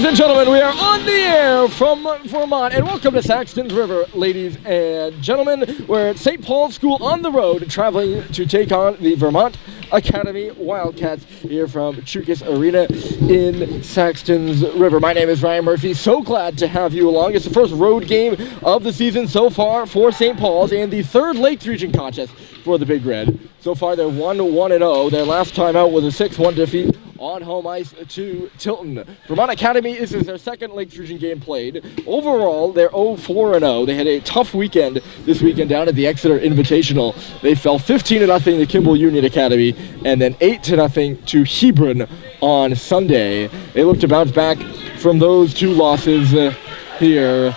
Ladies and gentlemen, we are on the air from Vermont, and welcome to Saxton's River, ladies and gentlemen. We're at St. Paul's School on the road, traveling to take on the Vermont Academy Wildcats here from Choukas Arena in Saxton's River. My name is Ryan Murphy. So glad to have you along. It's the first road game of the season so far for St. Paul's and the third Lakes Region contest for the Big Red. So far, they're 1-1-0. Their last time out was a 6-1 defeat on home ice to Tilton. Vermont Academy, this is their second Lakes Region game played. Overall, they're 0-4-0. They had a tough weekend this weekend down at the Exeter Invitational. They fell 15-0 to Kimball Union Academy and then 8-0 to Hebron on Sunday. They look to bounce back from those two losses here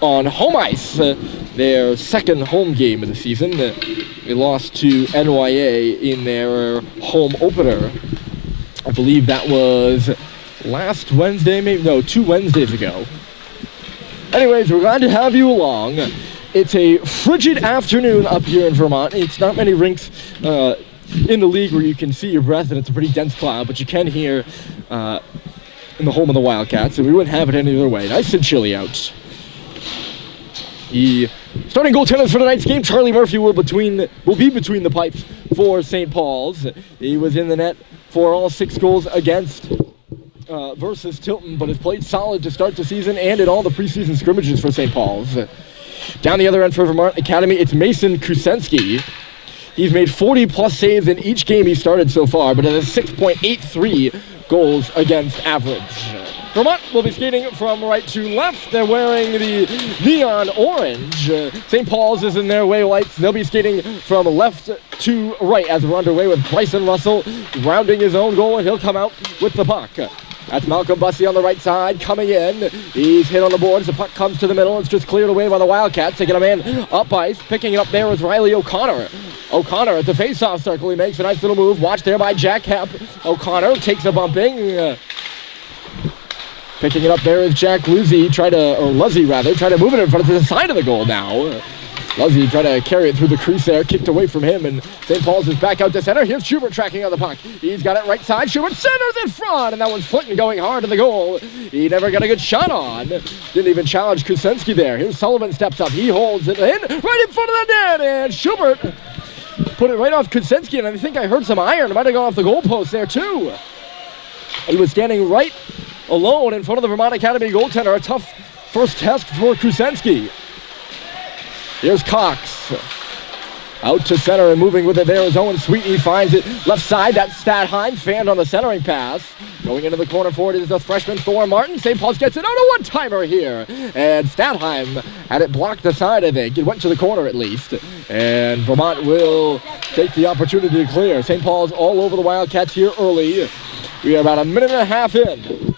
on home ice. Their second home game of the season. They lost to NYA in their home opener. I believe that was last Wednesday, maybe, no, 2 Wednesdays ago. Anyways, we're glad to have you along. It's a frigid afternoon up here in Vermont. It's not many rinks in the league where you can see your breath and it's a pretty dense cloud, but you can hear in the home of the Wildcats, and we wouldn't have it any other way. Nice and chilly out. The starting goaltenders for tonight's game, Charlie Murphy, will be between the pipes for St. Paul's. He was in the net for all 6 goals against versus Tilton, but has played solid to start the season and in all the preseason scrimmages for St. Paul's. Down the other end for Vermont Academy, it's Mason Kusenski. He's made 40-plus saves in each game he started so far, but has a 6.83 goals against average. Vermont will be skating from right to left. They're wearing the neon orange. St. Paul's is in their way whites. They'll be skating from left to right as we're underway with Bryson Russell rounding his own goal, and he'll come out with the puck. That's Malcolm Bussey on the right side coming in. He's hit on the boards. The puck comes to the middle. It's just cleared away by the Wildcats. They get a man up ice. Picking it up there is Riley O'Connor. O'Connor at the face-off circle. He makes a nice little move. Watched there by Jack Hepp. O'Connor takes a bumping. Picking it up there is Jack Luzzi, try to move it in front of the side of the goal now. Luzzi tried to carry it through the crease there, kicked away from him, and St. Paul's is back out to center. Here's Schubert tracking on the puck. He's got it right side. Schubert centers in front, and that one's footing going hard to the goal. He never got a good shot on. Didn't even challenge Kusenski there. Here's Sullivan steps up. He holds it in right in front of the net, and Schubert put it right off Kusenski, and I think I heard some iron. It might have gone off the goalpost there, too. He was standing right alone in front of the Vermont Academy goaltender. A tough first test for Kusenski. Here's Cox. Out to center and moving with it there is Owen Sweet. He finds it left side. That's Stadheim fanned on the centering pass. Going into the corner for it is the freshman Thor Martin. St. Paul's gets it. Oh, no, one-timer here. And Stadheim had it blocked aside, I think. It went to the corner at least. And Vermont will take the opportunity to clear. St. Paul's all over the Wildcats here early. We are about a minute and a half in.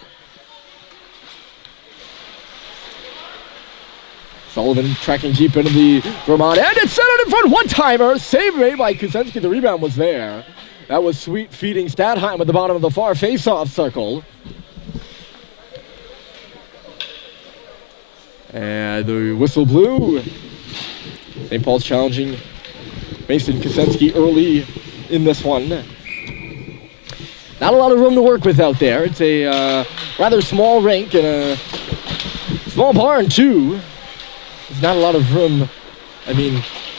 Sullivan tracking deep into the Vermont end. It's centered in front. One-timer. Save made by Kusenski. The rebound was there. That was Sweet feeding Stadheim at the bottom of the far face-off circle. And the whistle blew. St. Paul's challenging Mason Kusenski early in this one. Not a lot of room to work with out there. It's a rather small rink and a small barn, too. There's not a lot of room,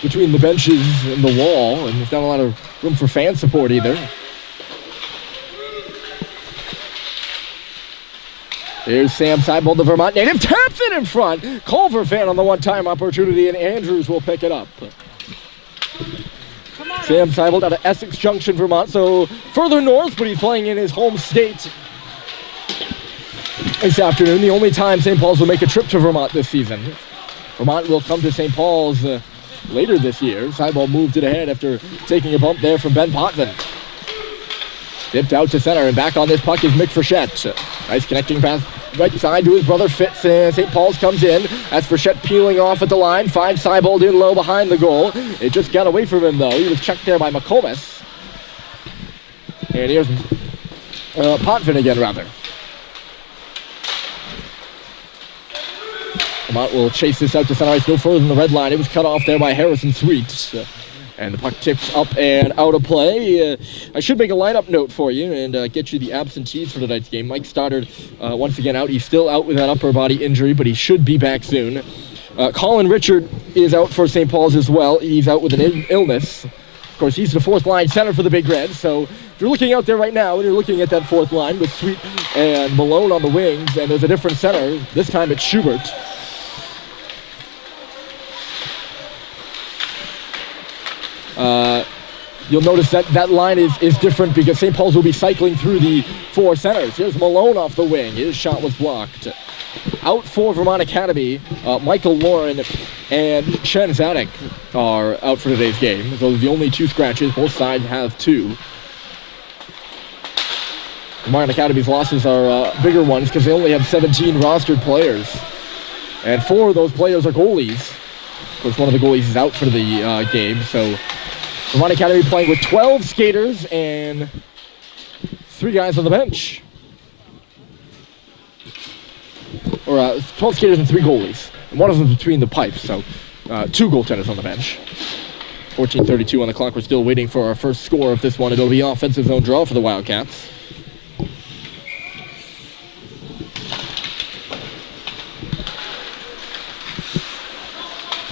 between the benches and the wall, and there's not a lot of room for fan support either. Here's Sam Seibold, the Vermont native, taps it in front. Culver fan on the one-time opportunity, and Andrews will pick it up. Sam Seibold out of Essex Junction, Vermont, so further north, but he's playing in his home state this afternoon. The only time St. Paul's will make a trip to Vermont this season. Vermont will come to St. Paul's later this year. Seibold moved it ahead after taking a bump there from Ben Potvin. Dipped out to center, and back on this puck is Mick Frechette. Nice connecting pass right side to his brother Fitz. St. Paul's comes in. That's Frechette peeling off at the line. Finds Seibold in low behind the goal. It just got away from him, though. He was checked there by McComas. And here's Potvin again, rather. Vermont will chase this out to center ice, no further than the red line. It was cut off there by Harrison Sweet. And the puck tips up and out of play. I should make a lineup note for you and get you the absentees for tonight's game. Mike Stoddard, once again, out. He's still out with that upper body injury, but he should be back soon. Colin Richard is out for St. Paul's as well. He's out with an illness. Of course, he's the fourth line center for the Big Reds. So if you're looking out there right now and you're looking at that fourth line with Sweet and Malone on the wings, and there's a different center, this time it's Schubert. You'll notice that line is different because St. Paul's will be cycling through the four centers. Here's Malone off the wing. His shot was blocked. Out for Vermont Academy, Michael Lauren and Chen Zadek are out for today's game. Those are the only two scratches. Both sides have two. Vermont Academy's losses are bigger ones because they only have 17 rostered players. And 4 of those players are goalies. Of course, one of the goalies is out for the game, so Vermont Academy playing with 12 skaters and 3 guys on the bench. Or 12 skaters and 3 goalies. And one of them between the pipes, so 2 goaltenders on the bench. 14:32 on the clock. We're still waiting for our first score of this one. It'll be offensive zone draw for the Wildcats.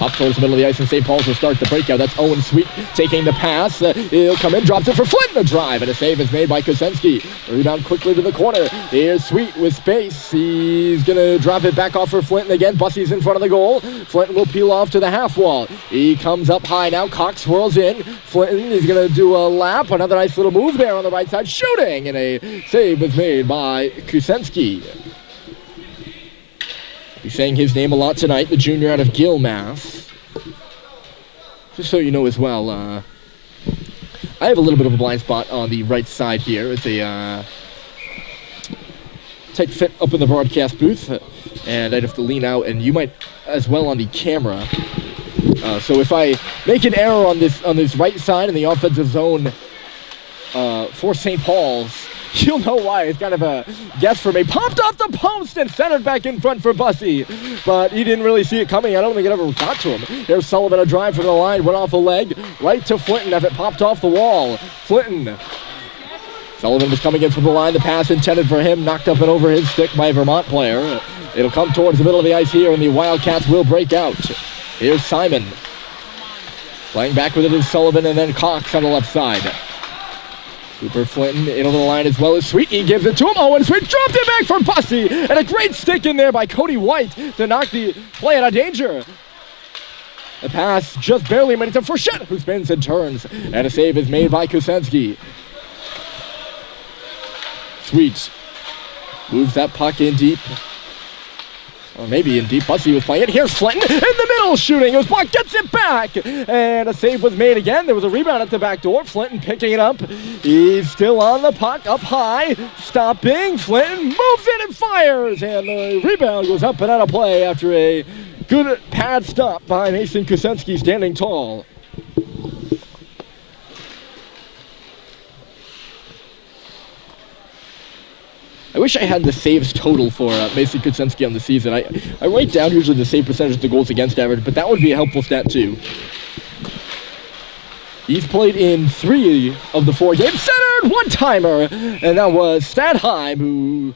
Up towards the middle of the ice, and St. Paul's will start the breakout. That's Owen Sweet taking the pass. He'll come in, drops it for Flint. The drive, and a save is made by Kusenski. Rebound quickly to the corner. Here's Sweet with space. He's going to drop it back off for Flint again. Bussey's in front of the goal. Flint will peel off to the half wall. He comes up high now. Cox swirls in. Flint is going to do a lap. Another nice little move there on the right side. Shooting, and a save was made by Kusenski. He's saying his name a lot tonight, the junior out of Gill, Mass. Just so you know as well, I have a little bit of a blind spot on the right side here. It's a tight fit up in the broadcast booth, and I'd have to lean out, and you might as well on the camera. So if I make an error on this right side in the offensive zone for St. Paul's, you'll know why. It's kind of a guess for me. Popped off the post and centered back in front for Bussey. But he didn't really see it coming. I don't think it ever got to him. There's Sullivan, a drive from the line. Went off a leg. Right to Flinton as it popped off the wall. Flinton. Sullivan was coming in from the line. The pass intended for him. Knocked up and over his stick by a Vermont player. It'll come towards the middle of the ice here, and the Wildcats will break out. Here's Simon. Playing back with it is Sullivan, and then Cox on the left side. Cooper Flinton into the line as well as Sweet. He gives it to him. Owen Sweet dropped it back for Bussey. And a great stick in there by Cody White to knock the play out of danger. The pass just barely made it to Frechette, who spins and turns. And a save is made by Kusenski. Sweet moves that puck in deep. Or maybe in deep. Bussey was playing it. Here's Flinton in the middle shooting. It was blocked. Gets it back. And a save was made again. There was a rebound at the back door. Flinton picking it up. He's still on the puck up high. Stopping. Flinton moves it and fires. And the rebound goes up and out of play after a good pad stop by Mason Kusenski standing tall. I wish I had the saves total for Mason Kusenski on the season. I write down usually the save percentage of the goals against average, but that would be a helpful stat too. He's played in 3 of the 4 games. Centered one-timer, and that was Stadheim who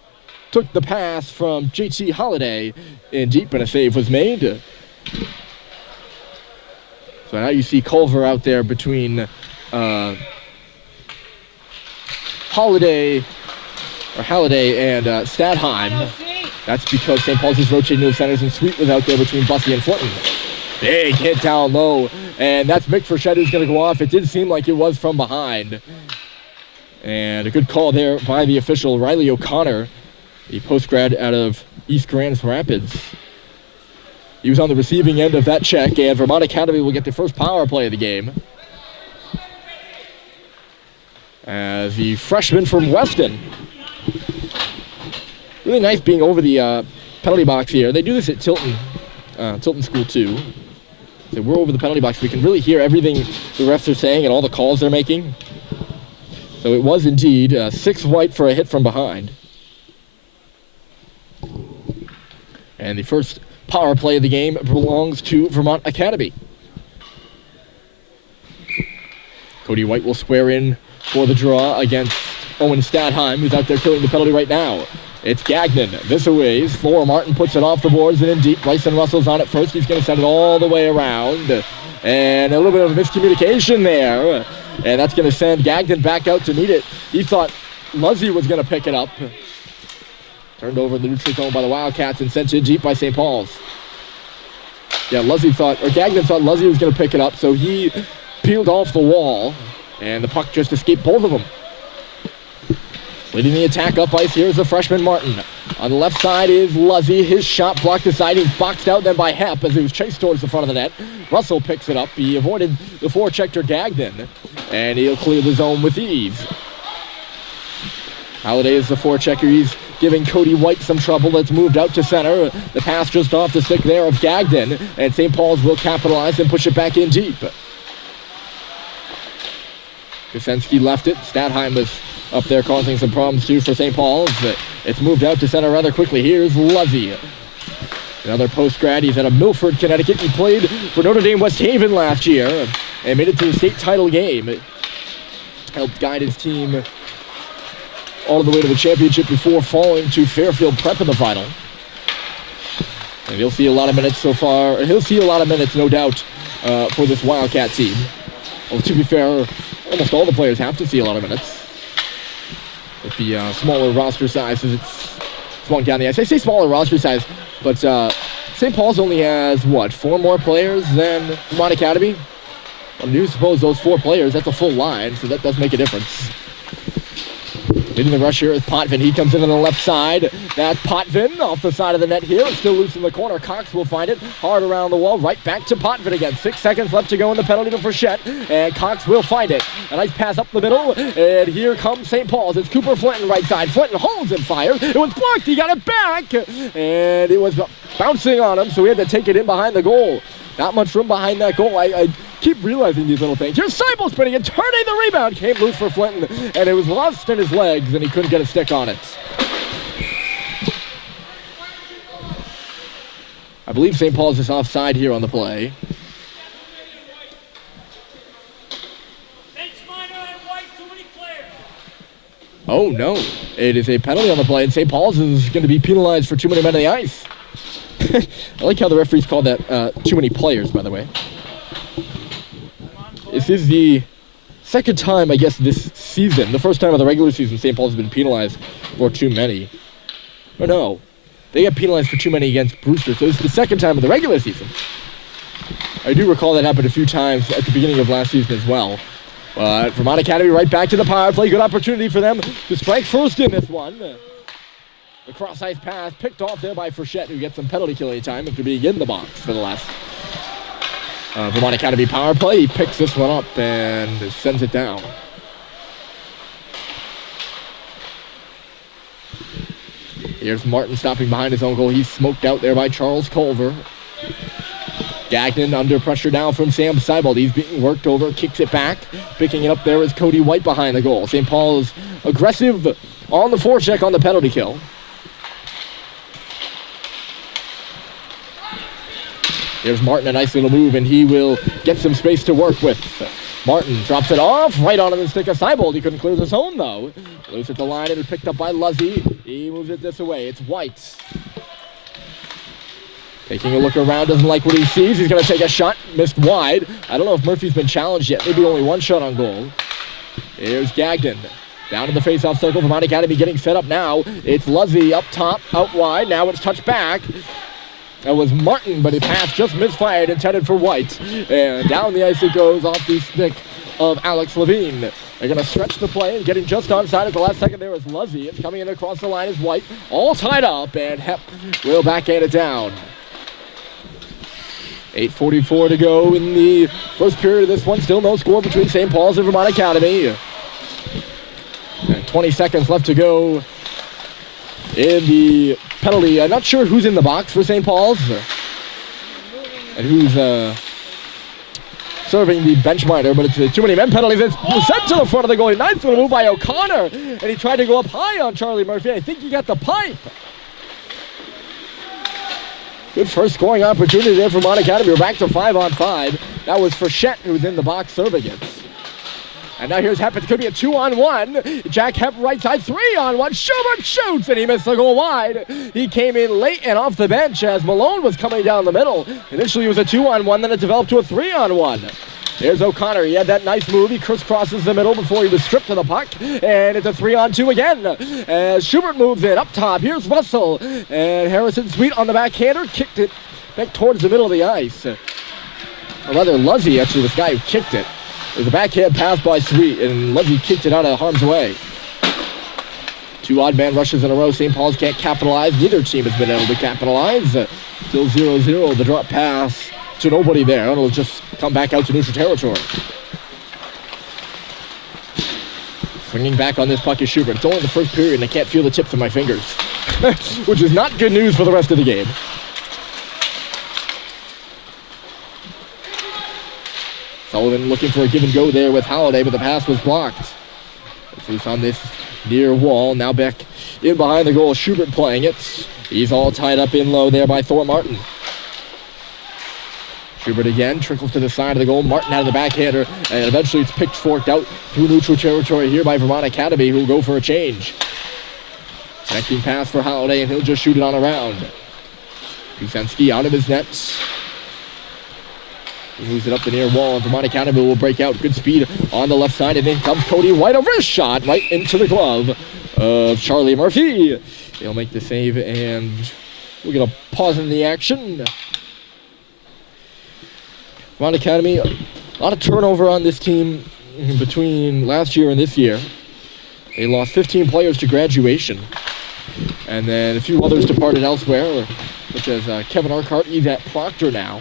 took the pass from JT Holiday in deep, and a save was made. So now you see Culver out there between Halliday and Stadheim. That's because St. Paul's is rotating to the centers, and Sweet was out there between Bussey and Flinton. Big hit down low, and that's Mick Frechette who's going to go off. It did seem like it was from behind. And a good call there by the official, Riley O'Connor, the post-grad out of East Grand Rapids. He was on the receiving end of that check, and Vermont Academy will get the first power play of the game. As the freshman from Weston. Really nice being over the penalty box here. They do this at Tilton School too. So we're over the penalty box. We can really hear everything the refs are saying and all the calls they're making. So it was indeed 6 white for a hit from behind. And the first power play of the game belongs to Vermont Academy. Cody White will square in for the draw against Owen Stadheim, who's out there killing the penalty right now. It's Gagnon. This away. Flora Martin puts it off the boards and in deep. Bryson Russell's on it first. He's going to send it all the way around. And a little bit of miscommunication there. And that's going to send Gagnon back out to meet it. He thought Luzzy was going to pick it up. Turned over in the neutral zone by the Wildcats and sent it deep by St. Paul's. Yeah, Gagnon thought Luzzy was going to pick it up, so he peeled off the wall. And the puck just escaped both of them. Leading the attack up ice here is the freshman Martin. On the left side is Luzzy. His shot blocked aside. He's boxed out then by Hepp as he was chased towards the front of the net. Russell picks it up. He avoided the forechecker Gagnon, and he'll clear the zone with ease. Halliday is the forechecker. He's giving Cody White some trouble. That's moved out to center. The pass just off the stick there of Gagnon, and St. Paul's will capitalize and push it back in deep. Kosenski left it. Stadheim was up there causing some problems too for St. Paul's. It's moved out to center rather quickly. Here's Luzzy. Another post grad. He's out of Milford, Connecticut. He played for Notre Dame West Haven last year and made it to the state title game. Helped guide his team all the way to the championship before falling to Fairfield Prep in the final. And he'll see a lot of minutes so far. He'll see a lot of minutes, no doubt, for this Wildcat team. Well, to be fair, almost all the players have to see a lot of minutes. With the smaller roster size as it's swung down the ice. I say smaller roster size, but St. Paul's only has, 4 more players than Vermont Academy? Well, you suppose those 4 players, that's a full line, so that does make a difference. Leading the rush here is Potvin. He comes in on the left side. That's Potvin off the side of the net here. It's still loose in the corner. Cox will find it. Hard around the wall. Right back to Potvin again. 6 seconds left to go in the penalty to Frechette. And Cox will find it. A nice pass up the middle. And here comes St. Paul's. It's Cooper Flinton right side. Flinton holds and fires. It was blocked. He got it back. And it was bouncing on him, so he had to take it in behind the goal. Not much room behind that goal. I keep realizing these little things. Here's Seibel spinning and turning the rebound. Came loose for Flinton, and it was lost in his legs, and he couldn't get a stick on it. I believe St. Paul's is offside here on the play. Oh, no. It is a penalty on the play, and St. Paul's is going to be penalized for too many men on the ice. I like how the referees called that too many players, by the way. This is the second time, I guess, this season. The first time of the regular season, St. Paul's has been penalized for too many. Oh, no. They got penalized for too many against Brewster, so this is the second time of the regular season. I do recall that happened a few times at the beginning of last season as well. But Vermont Academy right back to the power play. Good opportunity for them to strike first in this one. The cross-ice pass picked off there by Frechette, who gets some penalty killing time after being in the box for the last Vermont Academy power play. He picks this one up and sends it down. Here's Martin stopping behind his own goal. He's smoked out there by Charles Culver. Gagnon under pressure now from Sam Seibel. He's being worked over, kicks it back. Picking it up there is Cody White behind the goal. St. Paul is aggressive on the forecheck on the penalty kill. Here's Martin, a nice little move, and he will get some space to work with. Martin drops it off, right onto the stick of Seibel. He couldn't clear the zone, though. Loose at the line, and it's picked up by Luzzy. He moves it this way. It's White. Taking a look around, doesn't like what he sees. He's going to take a shot, missed wide. I don't know if Murphy's been challenged yet. Maybe only one shot on goal. Here's Gagnon. Down in the face-off circle. Vermont Academy getting set up now. It's Luzzy up top, out wide. Now it's touched back. That was Martin, but his pass just misfired, intended for White. And down the ice it goes off the stick of Alex Levine. They're going to stretch the play, and getting just onside at the last second there is Luzzy. It's coming in across the line is White. All tied up, and Hepp will backhand it down. 8:44 to go in the first period of this one. Still no score between St. Paul's and Vermont Academy. And 20 seconds left to go in the penalty. I'm not sure who's in the box for St. Paul's and who's serving the bench minor, but it's too many men penalties. It's sent to the front of the goal. Nice little move by O'Connor, and he tried to go up high on Charlie Murphy. I think he got the pipe. Good first scoring opportunity there for Vermont Academy. We're back to 5-on-5. That was Frechette who was in the box serving it. And now here's Hepp. It could be a 2-on-1. Jack Hepp right side, 3-on-1. Schubert shoots, and he missed the goal wide. He came in late and off the bench as Malone was coming down the middle. Initially it was a 2-on-1, then it developed to a 3-on-1. Here's O'Connor. He had that nice move. He crisscrosses the middle before he was stripped to the puck. And it's a 3-on-2 again. As Schubert moves in up top. Here's Russell. And Harrison Sweet on the backhander. Kicked it back towards the middle of the ice. Or rather, Luzzy actually was the guy who kicked it. It was a backhand pass by Sweet. And Luzzy kicked it out of harm's way. 2 odd man rushes in a row. St. Paul's can't capitalize. Neither team has been able to capitalize. Still 0-0. The drop pass to nobody there. It'll just come back out to neutral territory. Swinging back on this puck is Schubert. It's only the first period and I can't feel the tips of my fingers. Which is not good news for the rest of the game. Sullivan looking for a give and go there with Halliday, but the pass was blocked. It's loose on this near wall. Now back in behind the goal. Schubert playing it. He's all tied up in low there by Thor Martin. Schubert again, trickles to the side of the goal. Martin out of the backhander, and eventually it's forked out through neutral territory here by Vermont Academy, who will go for a change. Connecting pass for Halliday, and he'll just shoot it on around. Kusenski out of his nets. He moves it up the near wall, and Vermont Academy will break out. Good speed on the left side, and then comes Cody White over his shot right into the glove of Charlie Murphy. He'll make the save, and we'll get a pause in the action. Vermont Academy, a lot of turnover on this team between last year and this year. They lost 15 players to graduation. And then a few others departed elsewhere, such as Kevin Arcart. He's at Proctor now.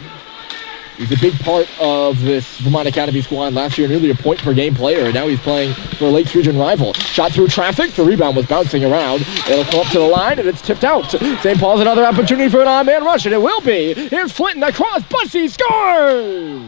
He's a big part of this Vermont Academy squad last year, nearly a point per game player, and now he's playing for a Lakes Region rival. Shot through traffic, the rebound was bouncing around. It'll come up to the line, and it's tipped out. St. Paul's another opportunity for an on-man rush, and it will be. Here's Flinton across, Bussey scores!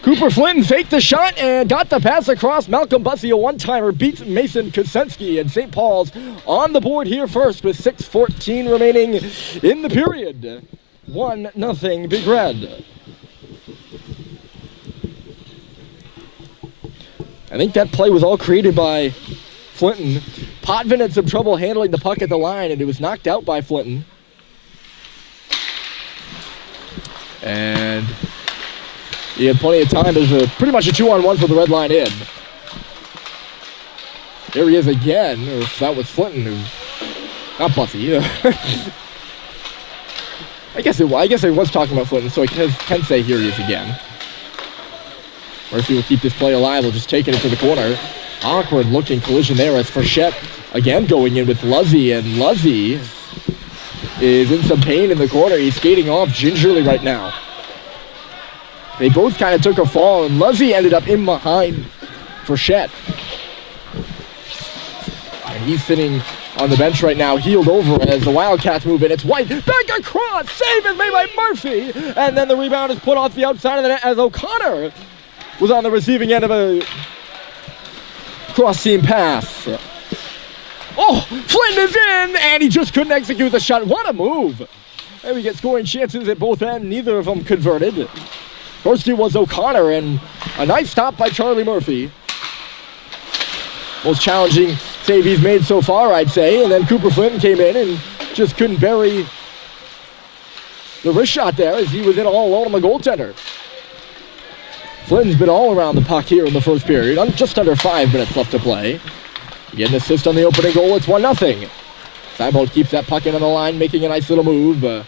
Cooper Flinton faked the shot and got the pass across. Malcolm Bussey, a one-timer, beats Mason Kusenski, and St. Paul's on the board here first with 6:14 remaining in the period. 1-0 Big Red. I think that play was all created by Flinton. Potvin had some trouble handling the puck at the line, and it was knocked out by Flinton. And he had plenty of time. There's pretty much a 2-on-1 for the red line in. There he is again. That was Flinton, who, not Bussey. I guess I was talking about Flinton, so I can say here he is again. Murphy will keep this play alive. He'll just take it into the corner. Awkward looking collision there as Frechette again going in with Luzzy, and Luzzy is in some pain in the corner. He's skating off gingerly right now. They both kind of took a fall, and Luzzy ended up in behind Frechette. And he's sitting on the bench right now, heeled over as the Wildcats move in. It's White, back across, save is made by Murphy, and then the rebound is put off the outside of the net as O'Connor was on the receiving end of a cross-seam pass. Oh, Flynn is in, and he just couldn't execute the shot. What a move. And we get scoring chances at both ends, neither of them converted. First it was O'Connor, and a nice stop by Charlie Murphy. Most challenging save he's made so far, I'd say. And then Cooper Flinton came in and just couldn't bury the wrist shot there as he was in all alone on the goaltender. Flinton's been all around the puck here in the first period. Just under 5 minutes left to play. Get an assist on the opening goal. It's 1-0. Seibold keeps that puck in on the line, making a nice little move.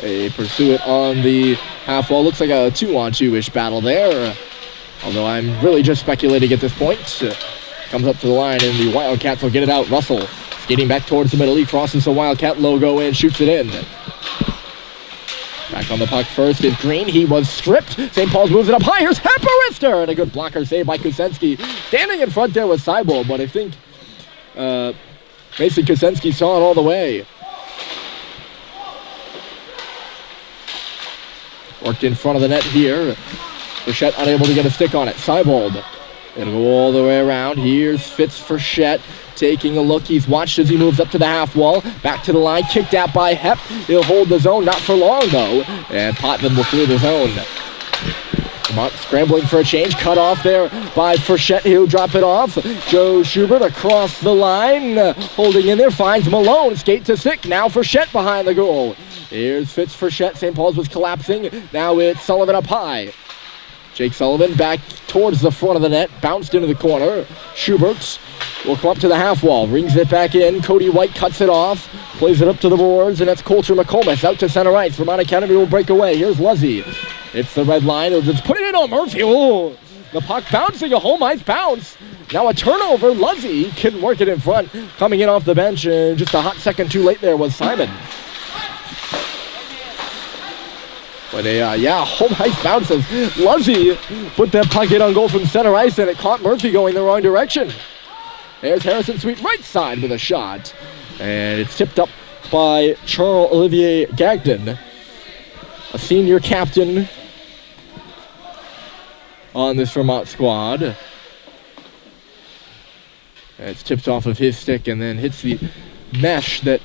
They pursue it on the half wall. Looks like a 2-on-2-ish battle there. Although I'm really just speculating at this point. Comes up to the line, and the Wildcats will get it out. Russell skating back towards the middle. He crosses the Wildcat logo and shoots it in. Back on the puck first is Green. He was stripped. St. Paul's moves it up high. Here's Heperister, and a good blocker save by Kusenski. Standing in front there was Seibold, but I think Mason Kusenski saw it all the way. Worked in front of the net here. Frechette unable to get a stick on it. Seibold. It'll go all the way around. Here's Fitz Frechette. taking a look. He's watched as he moves up to the half wall. Back to the line, kicked out by Hep. He'll hold the zone, not for long though. And Potvin will clear the zone. Vermont scrambling for a change, cut off there by Frechette. He'll drop it off. Joe Schubert across the line, holding in there, finds Malone, skate to stick. Now Frechette behind the goal. Here's Fitz Frechette. St. Paul's was collapsing. Now it's Sullivan up high. Jake Sullivan back towards the front of the net, bounced into the corner. Schubert will come up to the half wall, rings it back in. Cody White cuts it off, plays it up to the boards, and that's Coulter McComas out to center ice. Vermont Academy will break away. Here's Luzzy. It's the red line. He'll just put it in on Murphy. Oh, the puck bouncing, a home ice bounce. Now a turnover. Luzzy couldn't work it in front. Coming in off the bench, and just a hot second too late there was Simon. But home ice bounces. Luzzy put that puck in on goal from center ice, and it caught Murphy going the wrong direction. There's Harrison Sweet right side with a shot. And it's tipped up by Charles-Olivier Gagnon, a senior captain on this Vermont squad. And it's tipped off of his stick and then hits the mesh that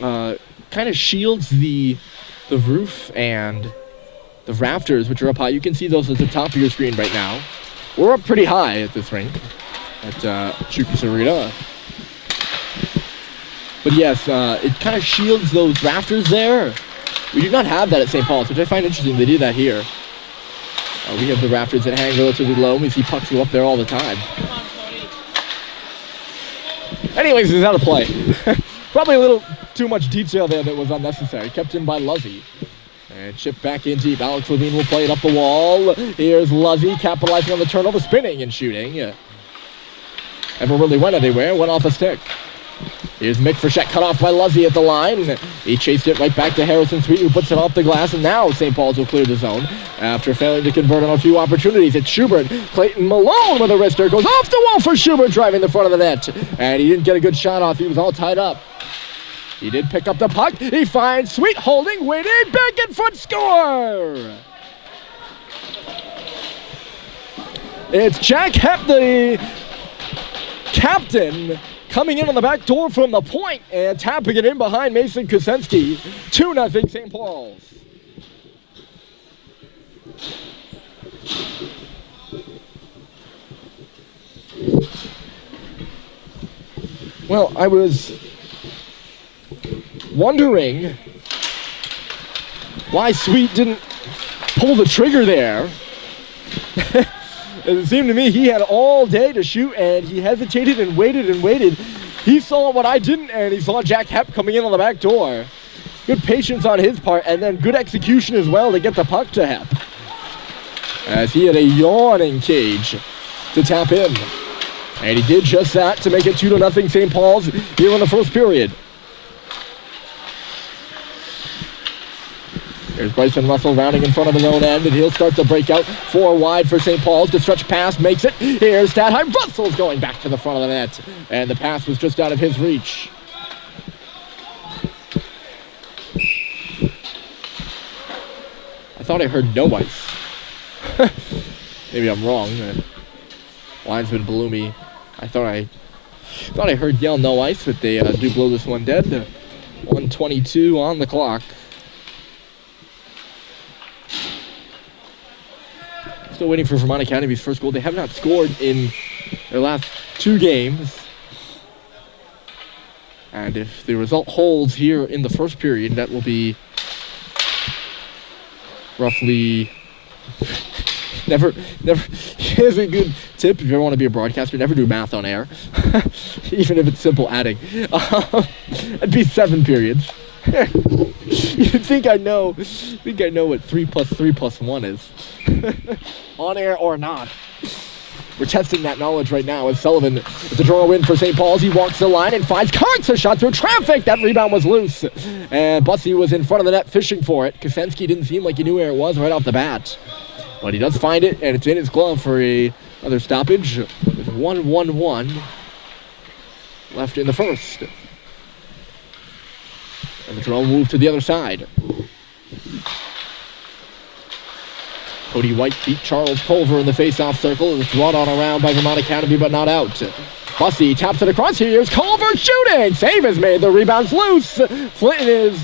kind of shields the roof and the rafters, which are up high. You can see those at the top of your screen right now. We're up pretty high at this rink at Choukas Arena. But yes, it kind of shields those rafters there. We do not have that at St. Paul's, which I find interesting. They do that here. We have the rafters that hang relatively low. We see pucks go up there all the time. Anyways, it's out of play. Probably a little too much detail there that was unnecessary. Kept in by Luzzy. And chipped back in deep. Alex Levine will play it up the wall. Here's Luzzy capitalizing on the turnover, spinning and shooting. Never really went anywhere. Went off a stick. Here's Mick Frechette, cut off by Luzzy at the line. He chased it right back to Harrison Sweet, who puts it off the glass, and now St. Paul's will clear the zone after failing to convert on a few opportunities. It's Schubert. Clayton Malone with a wrister. Goes off the wall for Schubert, driving the front of the net. And he didn't get a good shot off. He was all tied up. He did pick up the puck. He finds Sweet holding, waiting, back in front, score! It's Jack Hep, the captain, coming in on the back door from the point and tapping it in behind Mason Kusenski. 2-0 St. Paul's. Well, I was wondering why Sweet didn't pull the trigger there. It seemed to me he had all day to shoot, and he hesitated and waited and waited. He saw what I didn't, and he saw Jack Hep coming in on the back door. Good patience on his part, and then good execution as well to get the puck to Hep, as he had a yawning cage to tap in. And he did just that to make it 2-0 St. Paul's here in the first period. There's Bryson Russell rounding in front of his own end, and he'll start to break out 4 wide for St. Paul's. The stretch pass makes it. Here's Stadheim. Russell's going back to the front of the net, and the pass was just out of his reach. I thought I heard no ice. Maybe I'm wrong. Linesman blew me. I thought I heard yell no ice, but they do blow this one dead. 1:22 on the clock. Still waiting for Vermont Academy's first goal. They have not scored in their last 2 games. And if the result holds here in the first period, that will be roughly... Never, here's a good tip if you ever want to be a broadcaster, never do math on air. Even if it's simple adding. It'd be 7 periods. You think I know what 3 plus 3 plus 1 is. On air or not. We're testing that knowledge right now as Sullivan with the draw win for St. Paul's. He walks the line and finds Cox a shot through traffic. That rebound was loose. And Bussey was in front of the net fishing for it. Kusenski didn't seem like he knew where it was right off the bat. But he does find it, and it's in his glove for another stoppage. With 1-1-1 left in the first. And the draw will move to the other side. Cody White beat Charles Culver in the face-off circle. It's brought on around by Vermont Academy, but not out. Bussey taps it across. Here's Culver shooting. Save is made. The rebound's loose. Flinton is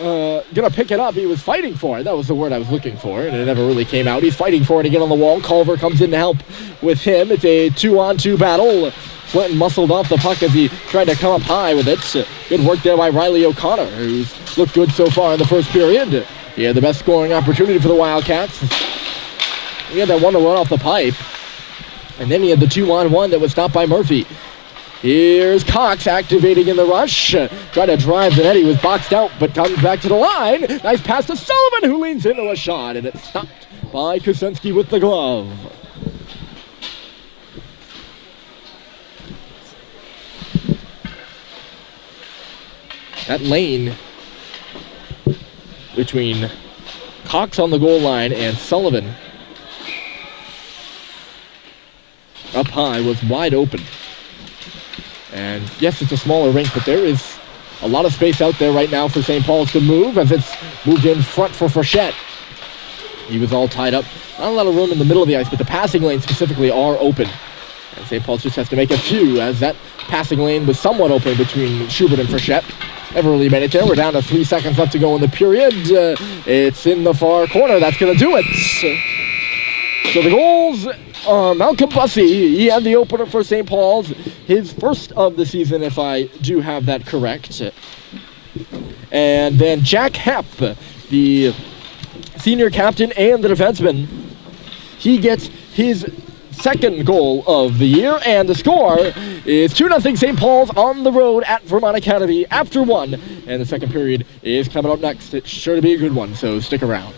gonna pick it up. He was fighting for it. That was the word I was looking for, and it never really came out. He's fighting for it again on the wall. Culver comes in to help with him. It's a 2-on-2 battle. Flinton muscled off the puck as he tried to come up high with it. Good work there by Riley O'Connor, who's looked good so far in the first period. He had the best scoring opportunity for the Wildcats. He had that one to run off the pipe. And then he had the 2-on-1 that was stopped by Murphy. Here's Cox activating in the rush. Tried to drive the net. He was boxed out, but comes back to the line. Nice pass to Sullivan, who leans into a shot, and it's stopped by Kusenski with the glove. That lane between Cox on the goal line and Sullivan up high was wide open. And yes, it's a smaller rink, but there is a lot of space out there right now for St. Paul's to move as it's moved in front for Frechette. He was all tied up. Not a lot of room in the middle of the ice, but the passing lanes specifically are open. And St. Paul's just has to make a few, as that passing lane was somewhat open between Schubert and Frechette. Never really made it there. We're down to 3 seconds left to go in the period. It's in the far corner. That's going to do it. So the goals are Malcolm Bussey. He had the opener for St. Paul's. His first of the season, if I do have that correct. And then Jack Hepp, the senior captain and the defenseman, he gets his second goal of the year, and the score is 2-0 St. Paul's on the road at Vermont Academy after one, and the second period is coming up next. It's sure to be a good one, so stick around.